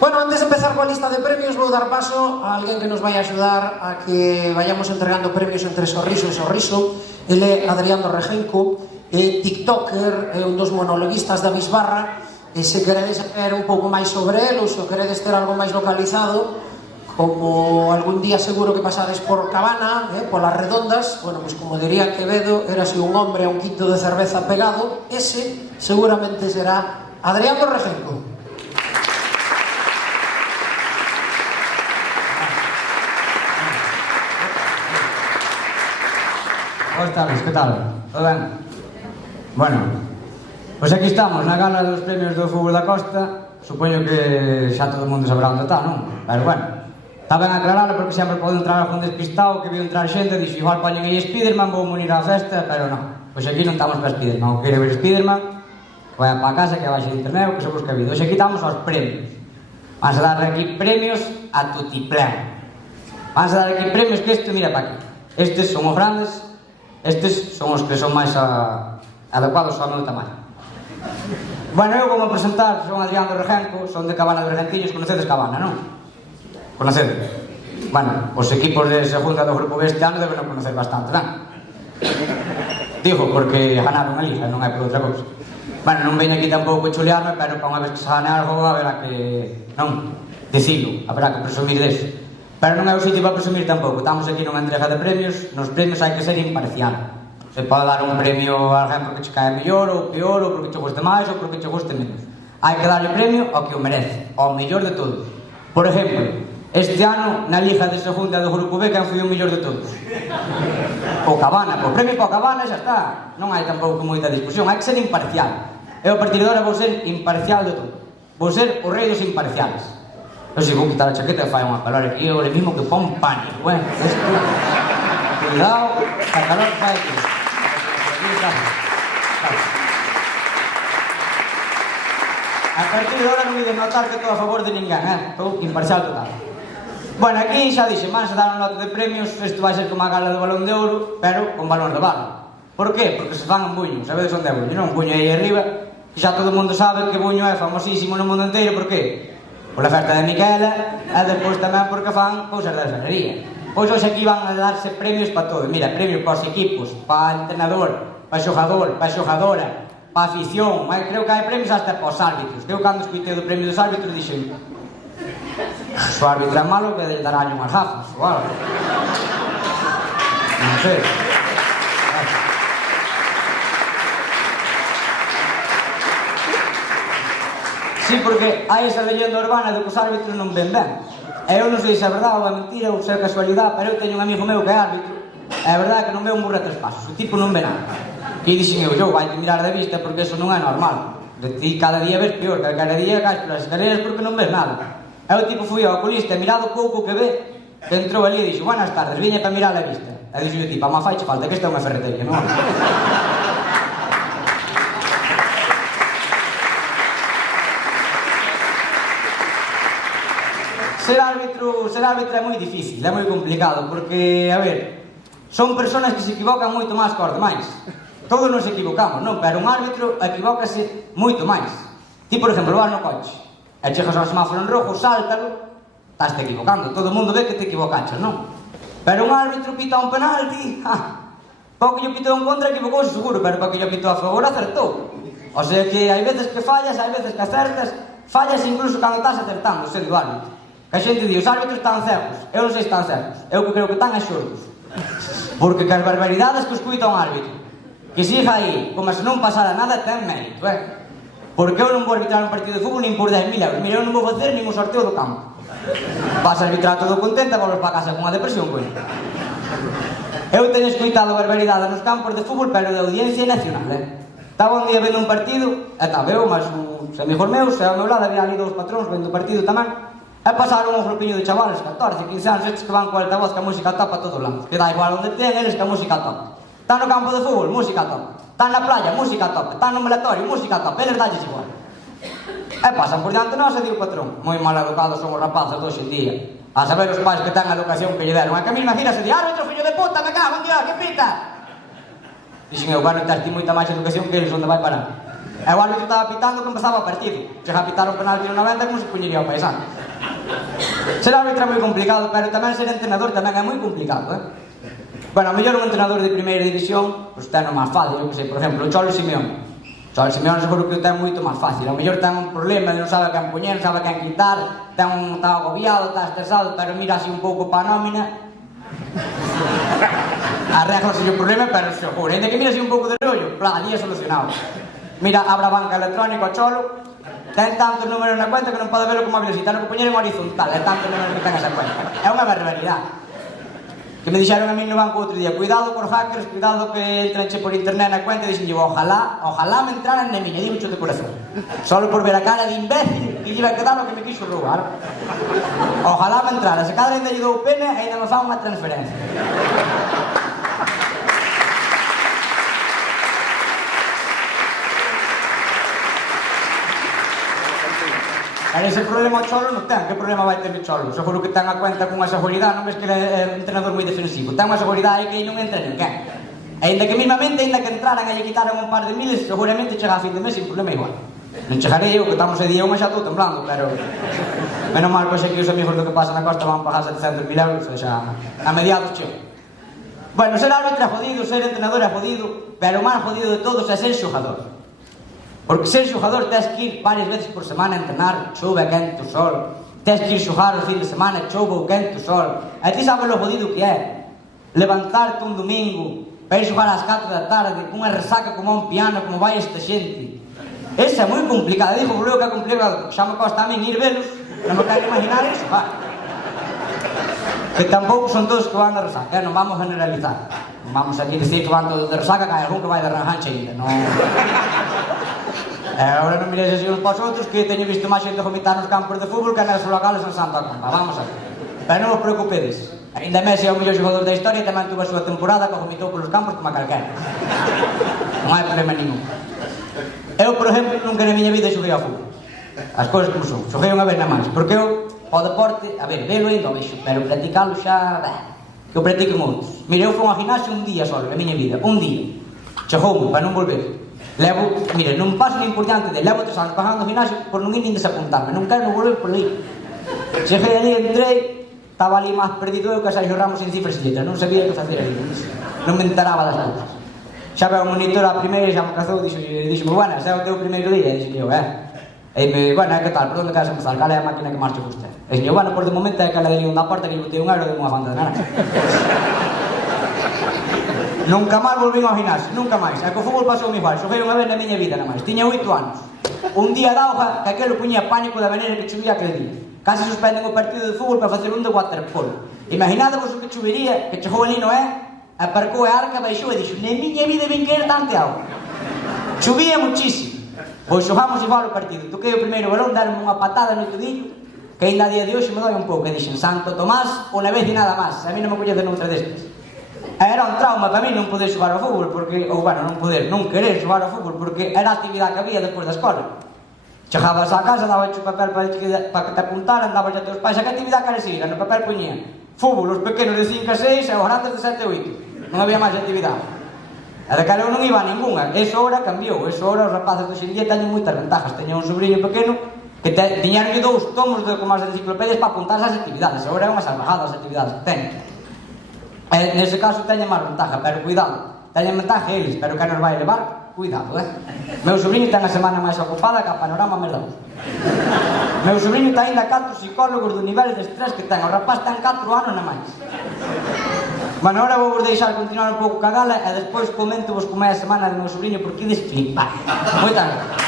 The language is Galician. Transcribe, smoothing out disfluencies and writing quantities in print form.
Bueno, antes de empezar coa lista de premios vou dar paso a alguén que nos vai axudar a que vayamos entregando premios entre sorriso e sorriso. Ele é Adrián do Regenco, é tiktoker, é un dos monologuistas da Bisbarra, e se queredes saber un pouco máis sobre ele ou se queredes ter algo máis localizado, como algún día seguro que pasades por Cabana, polas redondas, bueno, pues como diría Quevedo, era así un hombre a un quinto de cerveza pegado, ese seguramente será Adrián do Regenco. Boas tardes, que tal? Todo ben? Bueno, pois aquí estamos na gala dos premios do fútbol da Costa. Supoño que xa todo o mundo sabrá onde está, non? Pero bueno, está ben aclararlo porque sempre pode entrar algún despistado que viu entrar xente e dixo igual poñen aí Spiderman, vou unir á festa, pero non. Pois aquí non estamos para Spiderman, o que quere ver Spiderman que vai para casa, que baixe de internet, que se busca vídeo. Hoxe aquí estamos aos premios. Vamos a darle aquí premios a tutiplén. Vamos a dar aquí premios que isto, mira para aquí. Estes son os grandes. Estes son os que son máis adecuados ao meu tamaño. Bueno, eu vou me presentar, son Adrián do Regenco, son de Cabana de Regentillos, conocedes Cabana, non? Conocedes? Bueno, os equipos de segunda do grupo B este ano deben conocer bastante, ben? Digo, porque ganaron a liga, non é por outra cousa. Bueno, non veño aquí tampouco chulearme, pero para unha vez que se gane algo, haberá que, non, dicilo, haberá que presumir deso. Pero non é o sitio para presumir tampouco. Estamos aquí nunha entrega de premios. Nos premios hai que ser imparcial. Se pode dar un premio a alguén porque che cae mellor ou peor, ou porque che guste máis ou porque che guste menos. Hai que darle premio ao que o merece, ao mellor de todos. Por exemplo, este ano na liga de segunda do grupo B, quen foi o mellor de todos? O Cabana. O premio para o Cabana xa está. Non hai tampouco moita discusión. Hai que ser imparcial. Eu a partir de agora vou ser imparcial de todo. Vou ser o rei dos imparciales. Eu sei, vou quitar a chaqueta e fai unha calor aquí, eu le mismo que pon pánico, isto, cuidado, a calor que fai aquí. A partir de agora non me de notar que estou a favor de ninguén, estou imparcial total. Bueno, aquí xa dixen, van a dar un lote de premios, isto vai ser como a gala do Balón de Ouro, pero con balón de bala. Por qué? Porque se fan en Buño, sabedes onde é Buño, non? Buño aí arriba, que xa todo o mundo sabe que Buño é famosísimo no mundo inteiro, por qué? Pola festa de Miquela e depois tamén porque fan cousas de alfarería. Pois hoxe aquí van a darse premios para todo. Mira, premios para os equipos, para o entrenador, para o xogador, para a xogadora, para a afición. Creo que hai premios hasta para os árbitros. Eu cando escoitei do premio dos árbitros dixen o árbitro é malo que dele darán unhas gafas ou algo. Non sei. Sí, porque hai esa leyenda urbana de que os árbitros non ven ben. E eu non sei se é verdade ou é mentira ou se é casualidade, pero eu teño un amigo meu que é árbitro. É verdade que non ve un burro a tres pasos, o tipo non ve nada. E dixen eu, vai te mirar de vista porque eso non é normal. De ti cada día ves peor, cada día caes polas escaleras porque non ves nada. E o tipo foi ao oculista e mirado pouco que ve, que entrou ali e dixo, buenas tardes, viña para mirar a vista. E dixo o tipo, a má faiche falta, que esta é unha ferretería, non? Ser árbitro é moi difícil, é moi complicado, porque, a ver, son personas que se equivocan moito máis que os demais. Todos nos equivocamos, non? Pero un árbitro equivócase moito máis. Ti, por exemplo, vas no coche, e chegas ao semáforo en rojo, sáltalo, estás te equivocando, todo o mundo ve que te equivocaches, non? Pero un árbitro pita un penalti, para que yo pitou en contra equivocouse seguro, pero para que yo pitou a favor acertou. O sea que hai veces que fallas, hai veces que acertas, fallas incluso cando estás acertando, sendo árbitro. Que a xente di, os árbitros están cegos. Eu non sei se están cegos. Eu que creo que están é xordos. Porque que as barbaridades que escuita un árbitro que siga aí, como se non pasara nada, ten mérito, Porque eu non vou arbitrar un partido de fútbol nin por 10.000 euros. Mira, eu non vou facer nin o sorteo do campo. Vas a arbitrar todo contento e volves para casa con unha depresión, coño. Eu teño escuitado barbaridades nos campos de fútbol, pero de audiencia nacional, Estaba un día vendo un partido, e estaba eu, mas uns amigos meus, e ao meu lado había ali dous patróns vendo o partido tamén. E pasaron un grupiño de chavales, 14, 15 anos, estes que van co altavoz que a música top a todos lados. Que da igual onde ten, eles que a música top. Están no campo de fútbol, música top. Están na playa, música top. Están no velatorio, música top. Eles dalles igual. E pasan por diante nós e di o patrón. Moi mal educados son os rapazes de hoxe en día. A saber os pais que ten a educación que lle deron. E que a mesma gira se di, árbitro, fillo de puta, me cago en Dios, que pita. Dixen eu, bueno, tes ti moita máis educación que eles, onde vai parar? E o árbitro estaba pitando que empezaba o partido. Chega a pitar un penalti no 90 como se puñería o paisano. Ser árbitro é moi complicado, pero tamén ser entrenador tamén é moi complicado, Bueno, a mellor un entrenador de primeira división, pois ten o máis fácil, eu que sei, por exemplo, o Cholo Simeone. O Cholo Simeone seguro que o ten moito máis fácil. A mellor ten un problema, non sabe quen poñer, non sabe quen quitar, está agobiado, está estresado, pero mira así un pouco para a nómina. Arréglase o problema, pero seguro, ainda que mira así un pouco de rollo, plá, día solucionado. Mira, abra a banca electrónica o Cholo, ten tantos números na cuenta que non pode verlo como móvil, si ten que poñer en horizontal, é tantos números que ten esa cuenta. É unha barbaridade. Que me dixeron a mí no banco outro día, cuidado por hackers, cuidado que entrenche por internet na cuenta, e dixen, ojalá me entraran na miña, digo de corazón. Solo por ver a cara de imbécil que iba a quedar o que me quiso roubar. Ojalá me entrara, se cada ainda lle dou pena, ainda me fan unha transferencia. Pero ese problema o Cholo non ten. Que problema vai ter o Cholo? Seguro que ten a cuenta cunha seguridade, non ves que é un entrenador moi defensivo. Ten unha seguridade que non entra ninguén. E ainda que mismamente, ainda que entraran e lle quitaran un par de miles, seguramente chega a fin de mes sin problema igual. Non chegarei eu, que estamos a día unha xa estou temblando, pero... Menos mal que os amigos do que pasa na costa van pagar 700.000 euros, xa a mediados chego. Bueno, ser árbitro é jodido, ser entrenador é jodido, pero o máis jodido de todos é ser xogador. Porque ser xogador tens que ir varias veces por semana a entrenar, chove, quente o sol. Tens que ir xogar o fin de semana, chove ou quente o sol. E ti sabes lo jodido que é levantarte un domingo para ir xogar ás 4 da tarde con unha resaca como un piano, como vai esta xente. Esa é moi complicada. Digo, que é complicado, xa me costa a min ir velos, non me quero imaginar iso, que tampouco son todos que van de resaca, non vamos a generalizar. Non vamos aquí dicir que van todos de resaca, que hai algún que vai de ranjanche ainda, non... Agora non mireis así uns para os outros, que teño visto máis xente vomitar nos campos de fútbol que nas locales en Santa Comba, vamos a ver. Pero non vos preocupedes, ainda Messi é o mellor xogador da historia e tamén tuvo a súa temporada que vomitou polos campos como a calquera. Non hai problema ningún. Eu, por exemplo, nunca na miña vida xoguei ao fútbol. As cousas como son, xoguei unha vez na máis, porque eu, ao deporte, a ver, velo ainda o vexo, pero practicalo xa, que o practiquen outros. Mira, eu fui ao gimnasio un día solo na miña vida, un día. Chegoume para non volver. Levo, mire, non paso nin por diante de levo 3 anos pagando o gimnasio por non ir nin desapuntarme, non quero volver por aí. Cheguei ali, entrei, estaba ali máis perdido eu que a Sergio Ramos en cifras e letras, non sabía que facer ali, non me enteraba das cousas. Xa veo o monitor a primeira e xa me cazou, dixo, buenas, é o teu primeiro día, e dixo eu, E me, bueno, que tal, por onde queres empezar? Cal é a máquina que marcha usted? E dixo, bueno, por de momento é aquela de ali onde a porta que lle botei €1 de unha fanta de naranja. Nunca máis volvín ao gimnasio, nunca máis. É que o fútbol pasou igual, xoguei unha vez na miña vida nada máis. Tiña 8 anos. Un día da hoja que aquelo puñía pánico da maneira que chovía aquel día. Casi suspenden o partido de fútbol para facer un de waterpolo. Imaginadevos o que chovería, que chegou ali Noé, aparcou a arca, baixou e dixo, na miña vida vin caer tanta auga. Chovía muchísimo. Pois xogamos igual o partido. Toquei o primeiro balón, daronme unha patada no tudillo, que ainda a día de hoxe me doi un pouco. E dixen, Santo Tomás, unha vez e nada máis. A mí non me coñecen noutra destas. Era un trauma para mí non poder xogar ao fútbol, porque, ou bueno, non querer xogar ao fútbol, porque era a actividade que había despois da escola. Chegabas á casa, daba o papel para que te apuntaran, daba a teus pais, a que actividade queres ir? No papel poñían fútbol, os pequenos de 5 a 6 e os grandes de 7 a 8. Non había máis actividade. E daquela eu non iba a ninguna. Eso ahora cambiou, eso ahora os rapaces de hoxendía teñen moitas ventajas. Teñen un sobrinho pequeno que tiñan 2 tomos como as enciclopedias para apuntarse ás actividades. Agora é unha salvajada as actividades que teñen. Nese caso teñen máis ventaja, pero cuidado, teñen ventaja eles, pero que nos vai levar, cuidado, Meu sobrinho ten a semana máis ocupada que a panorama me dá. Meu sobrinho ten ainda 4 psicólogos do nivel de estrés que ten, o rapaz ten 4 anos na máis. Bueno, agora vou vos deixar continuar un pouco ca gala e despois comento vos como é a semana do meu sobrinho porque ides flipar. Moitas gracias.